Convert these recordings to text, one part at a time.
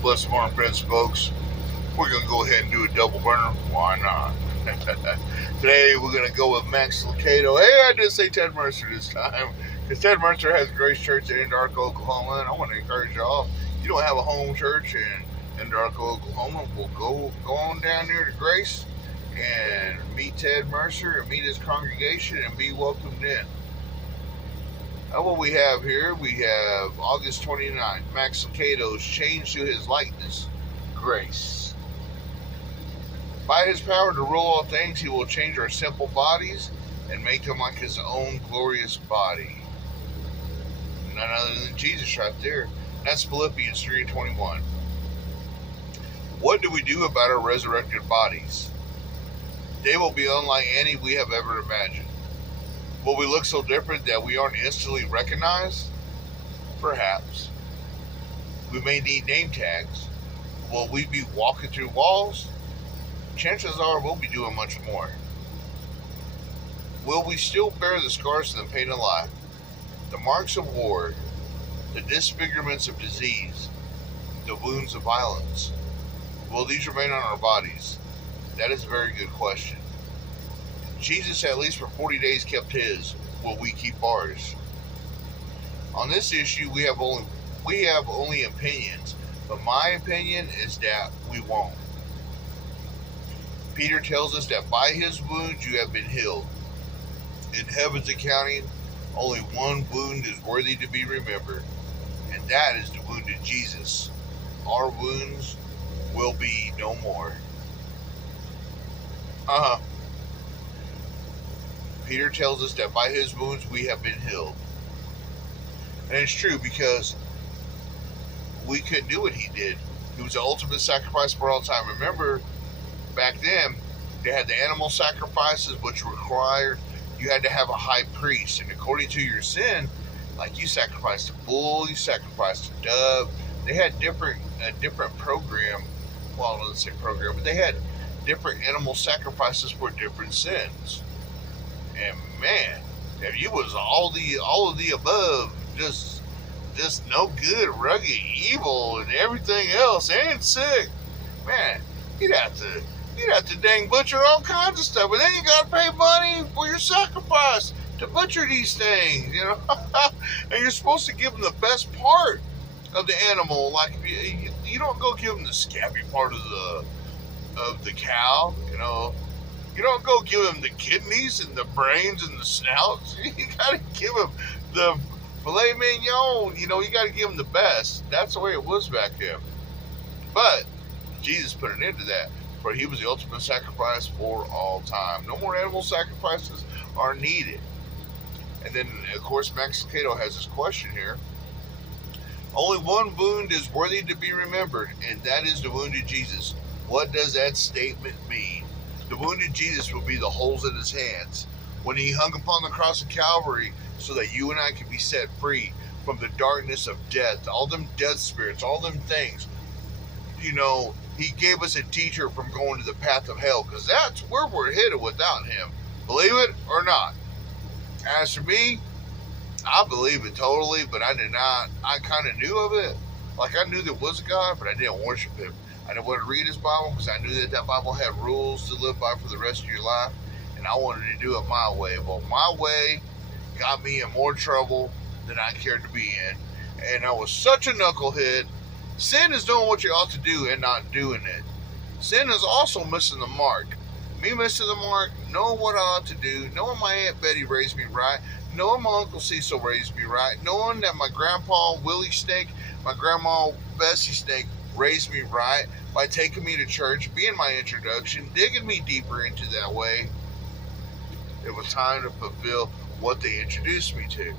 Bless morning, friends, folks. We're going to go ahead and do a double burner. Why not? Today, we're going to go with Max Lucado. Hey, I did say Ted Mercer this time. Because Ted Mercer has Grace Church in Endarco, Oklahoma. And I want to encourage y'all, if you don't have a home church in Endarco, Oklahoma, we'll go on down there to Grace and meet Ted Mercer and meet his congregation and be welcomed in. Now what we have here, we have August 29th, Max Lucado's Change to His Likeness, Grace. By His power to rule all things, He will change our simple bodies and make them like His own glorious body. None other than Jesus right there. That's Philippians 3:21. What do we do about our resurrected bodies? They will be unlike any we have ever imagined. Will we look so different that we aren't instantly recognized? Perhaps. We may need name tags. Will we be walking through walls? Chances are we'll be doing much more. Will we still bear the scars of the pain of life, the marks of war, the disfigurements of disease, the wounds of violence? Will these remain on our bodies? That is a very good question. Jesus, at least for 40 days, kept his. Will we keep ours? On this issue, we have only opinions, but my opinion is that we won't. Peter tells us that by his wounds you have been healed. In heaven's accounting, only one wound is worthy to be remembered, and that is the wound of Jesus. Our wounds will be no more. Peter tells us that by his wounds we have been healed. And it's true, because we couldn't do what he did. He was the ultimate sacrifice for all time. Remember, back then, they had the animal sacrifices, which required you had to have a high priest. And according to your sin, like you sacrificed a bull, you sacrificed a dove. They had a different program. Well, let's say program, but they had different animal sacrifices for different sins. And man, if you was all of the above, just no good, rugged, evil, and everything else, and sick, man, you'd have to dang butcher all kinds of stuff. But then you gotta pay money for your sacrifice to butcher these things, you know. And you're supposed to give them the best part of the animal. Like you don't go give them the scabby part of the cow, you know. You don't go give them the kidneys and the brains and the snouts. You gotta give them the filet mignon. You know, you gotta give them the best. That's the way it was back then. But Jesus put an end to that, for he was the ultimate sacrifice for all time. No more animal sacrifices are needed. And then, of course, Max Lucado has this question here. Only one wound is worthy to be remembered, and that is the wound of Jesus. What does that statement mean? The wound of Jesus will be the holes in his hands when he hung upon the cross of Calvary, so that you and I can be set free from the darkness of death, all them death spirits, all them things. You know, he gave us a teacher from going to the path of hell, because that's where we're headed without him. Believe it or not. As for me, I believe it totally, but I did not. I kind of knew of it. Like, I knew there was a God, but I didn't worship him. I didn't want to read his Bible, because I knew that Bible had rules to live by for the rest of your life, and I wanted to do it my way. Well, my way got me in more trouble than I cared to be in, and I was such a knucklehead. Sin is doing what you ought to do and not doing it. Sin is also missing the mark. Me missing the mark, knowing what I ought to do, knowing my Aunt Betty raised me right, knowing my Uncle Cecil raised me right, knowing that my Grandpa Willie Snake, my Grandma Bessie Snake raised me right by taking me to church, being my introduction, digging me deeper into that way. It was time to fulfill what they introduced me to.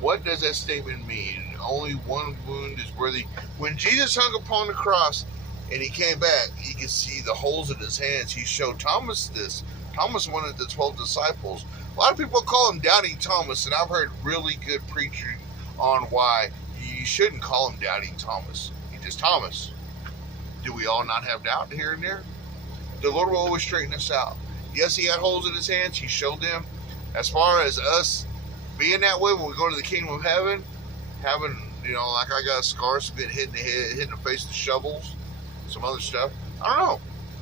What does that statement mean? Only one wound is worthy. When Jesus hung upon the cross and he came back, you could see the holes in his hands. He showed Thomas this. Thomas, one of the 12 disciples. A lot of people call him Doubting Thomas, and I've heard really good preaching on why you shouldn't call him Doubting Thomas. He's just Thomas. Do we all not have doubt here and there? The Lord will always straighten us out. Yes, he had holes in his hands. He showed them. As far as us being that way when we go to the kingdom of heaven, having like I got scars from getting hit in the head, hit in the face with shovels, some other stuff. I don't know.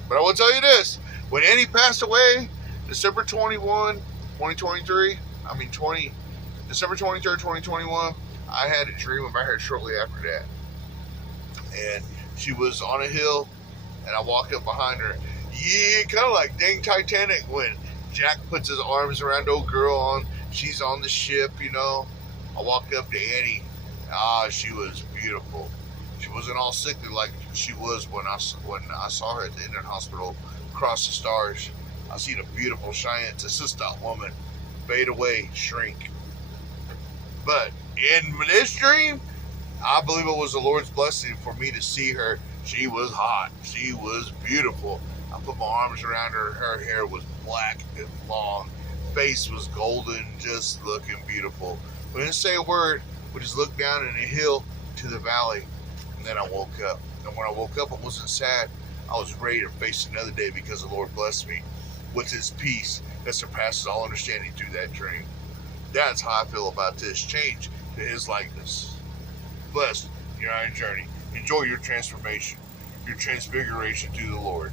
But I will tell you this. When Annie passed away, December 21, 2023, December 23rd, 2021, I had a dream about her shortly after that. And she was on a hill, and I walked up behind her. Yeah, kind of like dang Titanic when Jack puts his arms around old girl she's on the ship, I walked up to Annie. She was beautiful. She wasn't all sickly like she was when I saw her at the Indian Hospital across the stars. I seen a beautiful Cheyenne sister woman fade away, shrink. But in this dream, I believe it was the Lord's blessing for me to see her. She was hot. She was beautiful. I put my arms around her. Her hair was black and long. Face was golden, just looking beautiful. We didn't say a word. We just looked down in the hill to the valley. And then I woke up. And when I woke up, I wasn't sad. I was ready to face another day because the Lord blessed me with His peace that surpasses all understanding through that dream. That's how I feel about this change to His likeness. Blessed your iron journey. Enjoy your transformation, your transfiguration through the Lord.